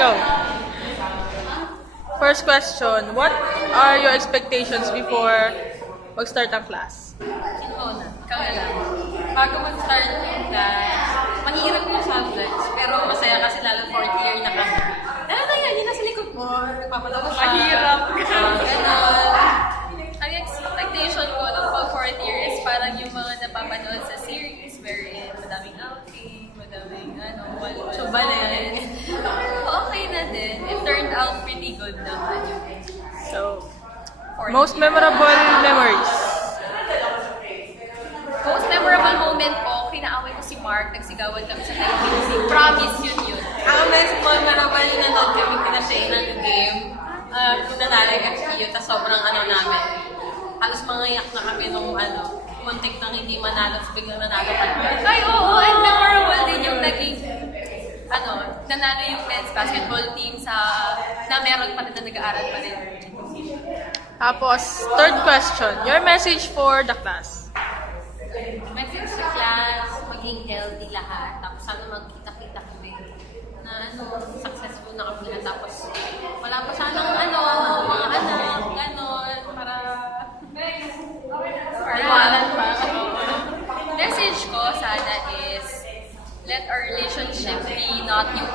Go. First question, what are your expectations before mag-start ang class? Una, ikaw na lang. Bago mag-start yung class, mahirap yung subjects, pero masaya kasi lalo 4th year na kami. Ano na yan? Yun nasa likod mo. Nagpapatawa siya. Mahirap. Ganon. Ang expectation ko ng pag 4th year is parang yung mga napapanood sa series wherein madaming outing, madaming chubalin. Okay na din. It turned out pretty good naman. So, 4th most year. memorable memories. Most memorable moment ko, kinaaway ko si Mark, nagsigawan kami sa live music. Promise yun. Ang next memorable yung nanood kami pinashay ng game. Kung nanalo yung FPU, tas sobrang namin. Halos mangayak na kami nung muntik nang hindi manalo, biglang nanalo pa. Ay, oo, and memorable din yung naging nanalo yung men's basketball team na meron pa rin na nag-aaral pa rin. Tapos, third question, your message for the class. Message sa class, maging healthy lahat. Tapos sana magkita-kita kami na successful na kami na. Tapos wala pa sanang mga anak, gano'n, para iwanan pa. Message ko sana is, let our relationship be not yung